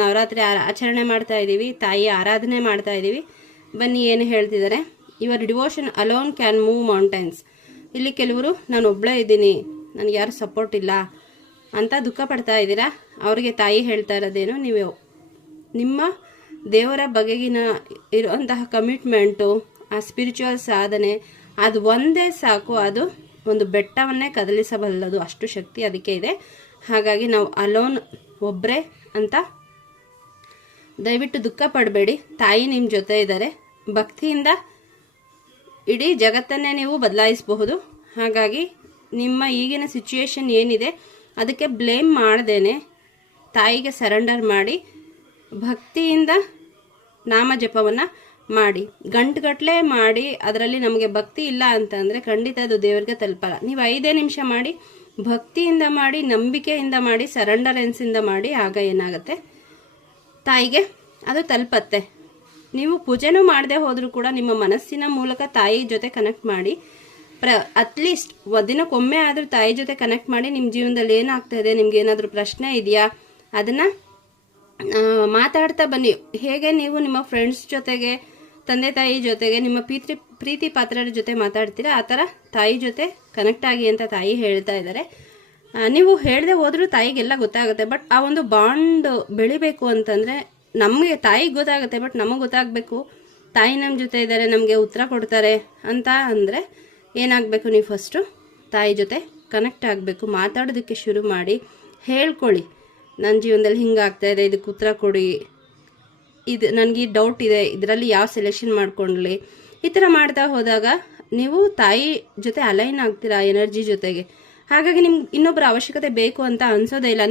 ನವರಾತ್ರಿ ಆಚರಣೆ ಮಾಡ್ತಾ ಇದ್ದೀವಿ, ತಾಯಿ ಆರಾಧನೆ ಮಾಡ್ತಾ ಇದ್ದೀವಿ. ಬನ್ನಿ ಏನು ಹೇಳ್ತಿದ್ದಾರೆ. Your devotion alone can move mountains. ಇಲ್ಲಿ ಕೆಲವರು ನಾನು ಒಬ್ಬಳೇ ಇದ್ದೀನಿ, ನನಗೆ ಯಾರು ಸಪೋರ್ಟ್ ಇಲ್ಲ ಅಂತ ದುಃಖ ಪಡ್ತಾ ಇದ್ದೀರಾ. ಅವರಿಗೆ ತಾಯಿ ಹೇಳ್ತಾ ಇರೋದೇನು, ನೀವು ನಿಮ್ಮ ದೇವರ ಬಗೆಗಿನ ಇರುವಂತಹ ಕಮಿಟ್ಮೆಂಟು, ಆ ಸ್ಪಿರಿಚುವಲ್ ಸಾಧನೆ, ಅದು ಒಂದೇ ಸಾಕು, ಅದು ಒಂದು ಬೆಟ್ಟವನ್ನೇ ಕದಲಿಸಬಲ್ಲದು, ಅಷ್ಟು ಶಕ್ತಿ ಅದಕ್ಕೆ ಇದೆ. ಹಾಗಾಗಿ ನಾವು ಅಲೋನ್, ಒಬ್ಬರೇ ಅಂತ ದಯವಿಟ್ಟು ದುಃಖ ಪಡಬೇಡಿ. ತಾಯಿ ನಿಮ್ಮ ಜೊತೆ ಇದ್ದಾರೆ. ಭಕ್ತಿಯಿಂದ ಇಡೀ ಜಗತ್ತನ್ನೇ ನೀವು ಬದಲಾಯಿಸಬಹುದು. ಹಾಗಾಗಿ ನಿಮ್ಮ ಈಗಿನ ಸಿಚುಯೇಷನ್ ಏನಿದೆ ಅದಕ್ಕೆ ಬ್ಲೇಮ್ ಮಾಡದೇನೆ ತಾಯಿಗೆ ಸರೆಂಡರ್ ಮಾಡಿ ಭಕ್ತಿಯಿಂದ ನಾಮ ಜಪವನ್ನು ಮಾಡಿ. ಗಂಟುಗಟ್ಟಲೆ ಮಾಡಿ ಅದರಲ್ಲಿ ನಮಗೆ ಭಕ್ತಿ ಇಲ್ಲ ಅಂತಂದರೆ ಖಂಡಿತ ಅದು ದೇವರಿಗೆ ತಲುಪಲ್ಲ. ನೀವು 5 ನಿಮಿಷ ಮಾಡಿ, ಭಕ್ತಿಯಿಂದ ಮಾಡಿ, ನಂಬಿಕೆಯಿಂದ ಮಾಡಿ, ಸರೆಂಡರೆನ್ಸಿಂದ ಮಾಡಿ. ಆಗ ಏನಾಗುತ್ತೆ, ತಾಯಿಗೆ ಅದು ತಲುಪತ್ತೆ. ನೀವು ಪೂಜೆನೂ ಮಾಡದೆ ಹೋದರೂ ಕೂಡ ನಿಮ್ಮ ಮನಸ್ಸಿನ ಮೂಲಕ ತಾಯಿ ಜೊತೆ ಕನೆಕ್ಟ್ ಮಾಡಿ. ಅಟ್ಲೀಸ್ಟ್ ದಿನಕ್ಕೊಮ್ಮೆ ಆದರೂ ತಾಯಿ ಜೊತೆ ಕನೆಕ್ಟ್ ಮಾಡಿ. ನಿಮ್ಮ ಜೀವನದಲ್ಲಿ ಏನಾಗ್ತಾ ಇದೆ, ನಿಮ್ಗೆ ಏನಾದರೂ ಪ್ರಶ್ನೆ ಇದೆಯಾ, ಅದನ್ನು ಮಾತಾಡ್ತಾ ಬನ್ನಿ. ಹೇಗೆ ನೀವು ನಿಮ್ಮ ಫ್ರೆಂಡ್ಸ್ ಜೊತೆಗೆ, ತಂದೆ ತಾಯಿ ಜೊತೆಗೆ, ನಿಮ್ಮ ಪ್ರೀತಿ ಪಾತ್ರರ ಜೊತೆ ಮಾತಾಡ್ತೀರಾ, ಆ ಥರ ತಾಯಿ ಜೊತೆ ಕನೆಕ್ಟ್ ಆಗಿ ಅಂತ ತಾಯಿ ಹೇಳ್ತಾ ಇದ್ದಾರೆ. ನೀವು ಹೇಳದೆ ಹೋದರೂ ತಾಯಿಗೆಲ್ಲ ಗೊತ್ತಾಗುತ್ತೆ. ಬಟ್ ಆ ಒಂದು ಬಾಂಡ್ ಬೆಳಿಬೇಕು ಅಂತಂದರೆ ನಮಗೆ ತಾಯಿಗೆ ಗೊತ್ತಾಗುತ್ತೆ, ಬಟ್ ನಮಗೆ ಗೊತ್ತಾಗಬೇಕು ತಾಯಿ ನಮ್ಮ ಜೊತೆ ಇದ್ದಾರೆ, ನಮಗೆ ಉತ್ತರ ಕೊಡ್ತಾರೆ ಅಂತ ಅಂದರೆ ಏನಾಗಬೇಕು, ನೀವು ಫಸ್ಟು ತಾಯಿ ಜೊತೆ ಕನೆಕ್ಟ್ ಆಗಬೇಕು. ಮಾತಾಡೋದಕ್ಕೆ ಶುರು ಮಾಡಿ, ಹೇಳ್ಕೊಳ್ಳಿ, ನನ್ನ ಜೀವನದಲ್ಲಿ ಹಿಂಗಾಗ್ತಾ ಇದೆ, ಇದಕ್ಕೆ ಉತ್ತರ ಕೊಡಿ, ಇದು ನನಗೆ ಡೌಟ್ ಇದೆ, ಇದರಲ್ಲಿ ಯಾವ ಸೆಲೆಕ್ಷನ್ ಮಾಡ್ಕೊಳ್ಳಿ. ಈ ಥರ ಮಾಡ್ತಾ ಹೋದಾಗ ನೀವು ತಾಯಿ ಜೊತೆ ಅಲೈನ್ ಆಗ್ತೀರಾ ಎನರ್ಜಿ ಜೊತೆಗೆ. ಹಾಗಾಗಿ ನಿಮ್ಗೆ ಇನ್ನೊಬ್ಬರ ಅವಶ್ಯಕತೆ ಬೇಕು ಅಂತ ಅನಿಸೋದೇ ಇಲ್ಲ.